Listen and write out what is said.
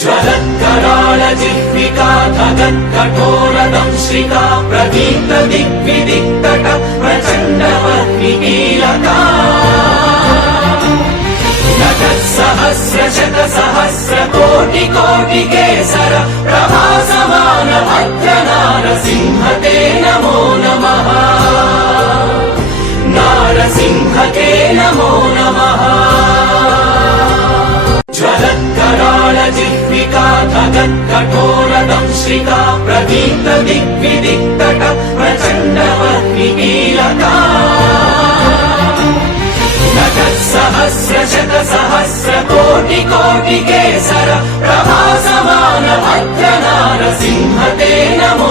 ज्वलत्कराळ जिह्विका धगत्कठोरदंश्रिका प्रदीप्त दिग्विदिक्तट प्रचण्डवह्निकीलका सहस्रशतसहस्रकोटिकोटिकेसर प्रभासमान भद्रनारसिंह ते नमो नमः। नारसिंह ते नमो नमः। ज्वलत्कराळ जिह्विका धगत्कठोरदंश्रिका प्रदीप्त दिग्विदिक्तट प्रचण्डवह्निकीलका सहस्रशतसहस्रकोटिकोटिकेसर प्रभासमान भद्रनारसिंह ते नमो